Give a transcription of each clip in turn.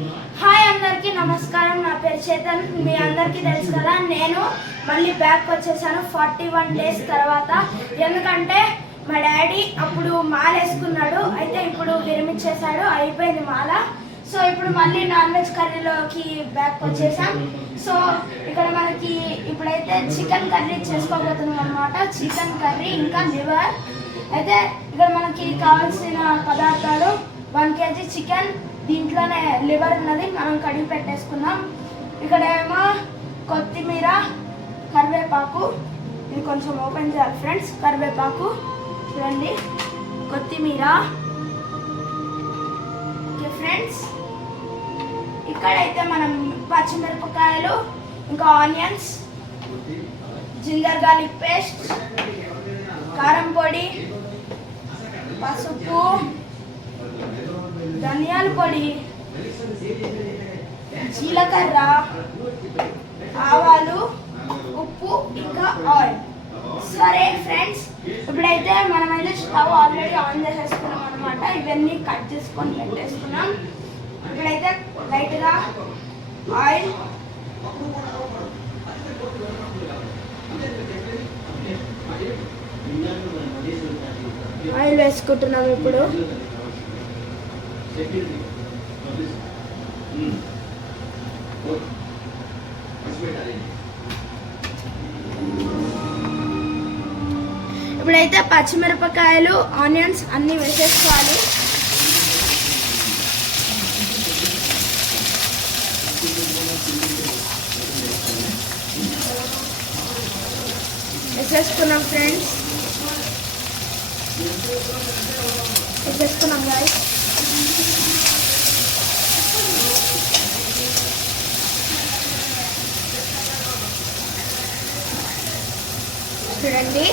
Hi అందరికీ నమస్కారం. నా పేరు చేతన్. మీ అందరికీ తెలుసు కదా, నేను మళ్ళీ బ్యాక్ వచ్చేసాను 41 డేస్ తర్వాత. ఎందుకంటే మా డాడీ అప్పుడు మాల వేసుకున్నాడు, అయితే ఇప్పుడు విరమించేశాడు, అయిపోయింది మాల. సో ఇప్పుడు మళ్ళీ నాన్ వెజ్ కర్రీలోకి బ్యాక్ వచ్చేసాం. సో ఇక్కడ మనకి ఇప్పుడైతే చికెన్ కర్రీ చేసుకోబోతున్నాం అనమాట. చికెన్ కర్రీ ఇంకా లివర్. అయితే ఇక్కడ మనకి కావాల్సిన పదార్థాలు 1 kg చికెన్, దీంట్లోనే లివర్ ఉన్నది, మనం కడిగి పెట్టేసుకున్నాం. ఇక్కడ ఏమో కొత్తిమీర, కరివేపాకు, ఇది కొంచెం ఓపెన్ చేయాలి ఫ్రెండ్స్. కరివేపాకు చూడండి, కొత్తిమీర. ఓకే ఫ్రెండ్స్, ఇక్కడైతే మనం పచ్చిమిరపకాయలు, ఇంకా ఆనియన్స్, జింజర్ గార్లిక్ పేస్ట్, కారం పొడి, పసుపు, ధనియాల పొడి, జీలకర్ర, ఆవాలు, ఉప్పు, ఇంకా ఆయిల్. సరే ఫ్రెండ్స్, ఇప్పుడైతే మనమైతే స్టవ్ ఆల్రెడీ ఆన్ చేసేసుకున్నాం అనమాట. ఇవన్నీ కట్ చేసుకొని పెట్టేసుకున్నాం. ఇప్పుడైతే లైట్గా ఆయిల్, వేసుకుంటున్నాం. ఇప్పుడు ఇప్పుడైతే పచ్చిమిరపకాయలు, ఆనియన్స్ అన్నీ వేసేసుకోవాలి. వేసేసుకున్నాం ఫ్రెండ్స్, వేసేసుకున్నాం గాయస్. చూడండి,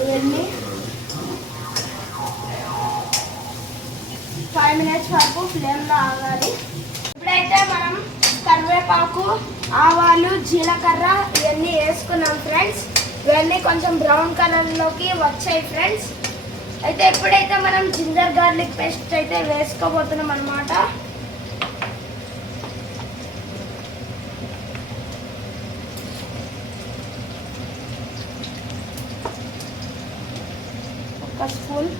ఇవన్నీ 5 minutes వరకు ఫ్లేమ్లో ఆగాలి. ఇప్పుడైతే మనం కరివేపాకు, ఆవాలు, జీలకర్ర ఇవన్నీ వేసుకున్నాం ఫ్రెండ్స్. ఇవన్నీ కొంచెం బ్రౌన్ కలర్లోకి వచ్చాయి ఫ్రెండ్స్. అయితే ఇప్పుడైతే మనం జింజర్ గార్లిక్ పేస్ట్ అయితే వేసుకోబోతున్నాం అన్నమాట. ఒక స్పూన్.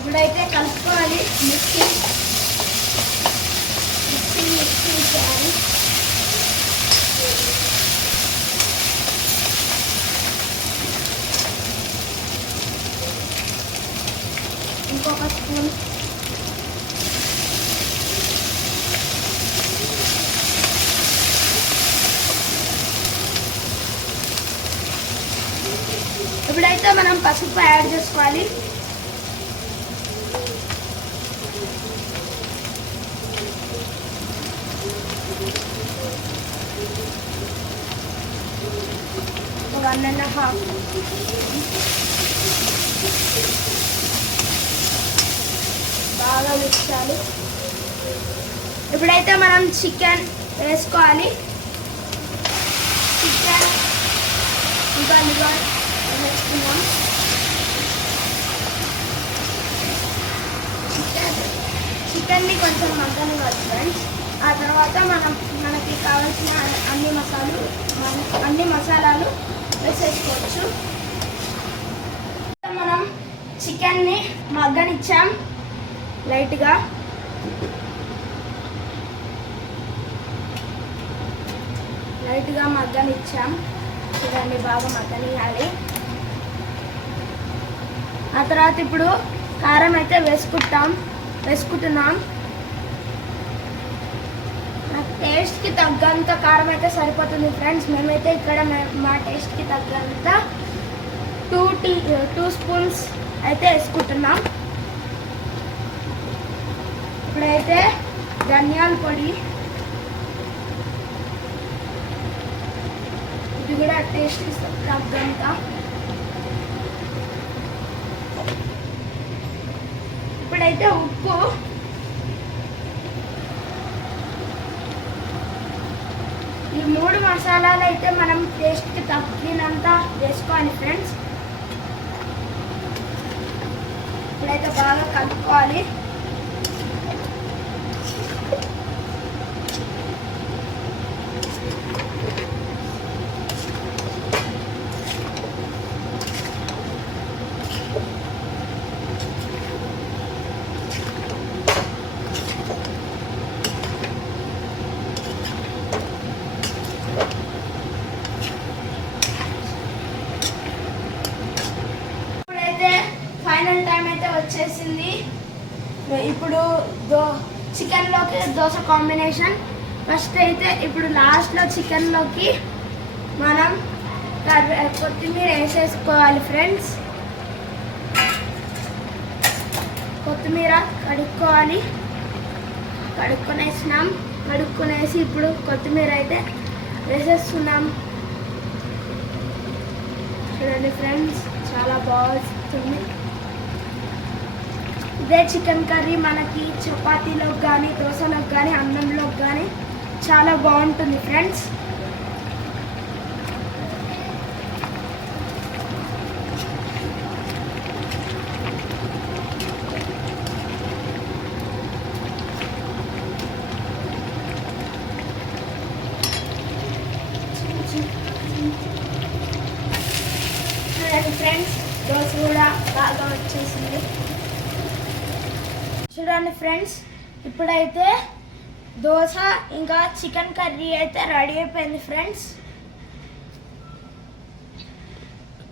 ఇప్పుడైతే కలుపుకోవాలి, మిక్సింగ్ చేయాలి. ఇంకొక స్పూన్. ఇప్పుడైతే మనం పసుపు యాడ్ చేసుకోవాలి. బాగా మిక్స్ చేయాలి. ఇప్పుడైతే మనం చికెన్ వేసుకోవాలి. చికెన్ ఇంకా లివర్ వేసుకున్నాం. చికెన్ని కొంచెం మగ్గనివ్వాలి ఫ్రెండ్స్. ఆ తర్వాత మనకి కావాల్సిన అన్ని మసాలాలు వేసేసుకోవచ్చు. మనం చికెన్ని మగ్గనిచ్చాం లైట్గా. మగ్గనిచ్చాం చూడండి, బాగా మగ్గనియాలి. ఆ తర్వాత ఇప్పుడు కారం అయితే వేసుకుంటున్నాం. టేస్ట్కి తగ్గంత కారం అయితే సరిపోతుంది ఫ్రెండ్స్. మేమైతే ఇక్కడ మా టేస్ట్కి తగ్గంత 2 స్పూన్స్ అయితే వేసుకుంటున్నాం. ఇప్పుడైతే ధనియాల పొడి, ఇది కూడా టేస్ట్ తగ్గంతా. ఇప్పుడైతే ఉప్పు, ఈ 3 మసాలాలు అయితే మనం టేస్ట్కి తగ్గినంత వేసుకోవాలి ఫ్రెండ్స్. ఇప్పుడైతే బాగా కలుపుకోవాలి. ఫైనల్ టైం అయితే వచ్చేసింది. ఇప్పుడు చికెన్లోకి దోశ కాంబినేషన్. ఫస్ట్ అయితే ఇప్పుడు లాస్ట్లో చికెన్లోకి మనం కొత్తిమీర వేసేసుకోవాలి ఫ్రెండ్స్. కొత్తిమీర కడుక్కోవాలి. కడుక్కునేసి ఇప్పుడు కొత్తిమీర అయితే వేసేస్తున్నాం. చూడండి ఫ్రెండ్స్, చాలా బాగుంది. ఇదే చికెన్ కర్రీ మనకి చపాతీలోకి కానీ, దోశలోకి కానీ, అన్నంలోకి కానీ చాలా బాగుంటుంది ఫ్రెండ్స్. చూడండి ఫ్రెండ్స్, దోశ కూడా బాగా వచ్చేసింది. చూడండి ఫ్రెండ్స్, ఇప్పుడైతే దోశ ఇంకా చికెన్ కర్రీ అయితే రెడీ అయిపోయింది ఫ్రెండ్స్.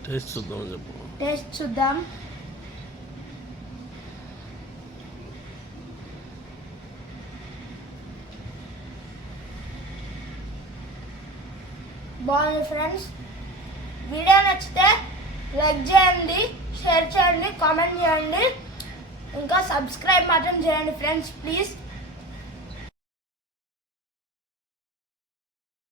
టేస్ట్ చూద్దాం. బాగుంది ఫ్రెండ్స్. వీడియో నచ్చితే లైక్ చేయండి, షేర్ చేయండి, కామెంట్ చేయండి, ఇంకా సబ్స్క్రైబ్ మాత్రం చేయండి ఫ్రెండ్స్ ప్లీజ్.